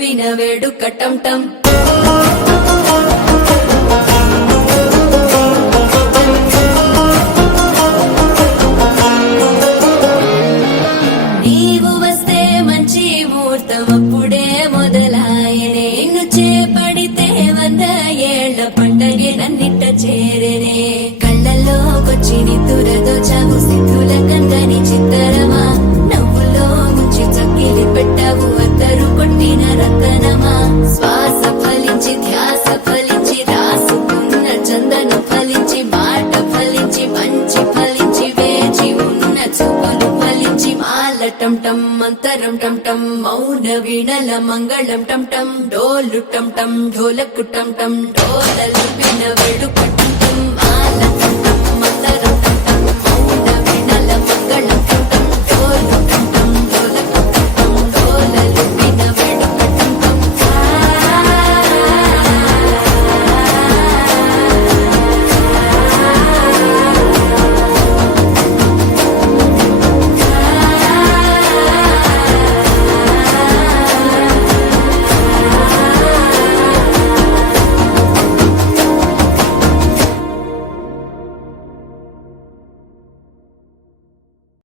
లుప్పిన వేడుక టం టం నీవు వస్తే మంచి ముహూర్తం అప్పుడే మొదలాయనే నిన్ను చేపడితే 100 ఏళ్ల పండగే నన్నిట్ట చేరేనే కళ్ళల్లోకొచ్చి నిద్దురదోచావు సిద్ధుల కందని చిత్తరమా నవ్వులో ముంచి చక్కిలి పెట్టావు అద్దరు కొట్టిన రతనమా శ్వాస ఫలించి ధ్యాస ఫలించి రాసుకున్న చందన ఫలించి మాట ఫలించి మంచి ఫలించి వేచి ఉన్న చూపులు ఫలించి మాల టం టం మంతరం టం టం మౌన వీణల మంగళం టం టం డోలు టం టం ఢోలకు టం టం డోలలు విన వేడుక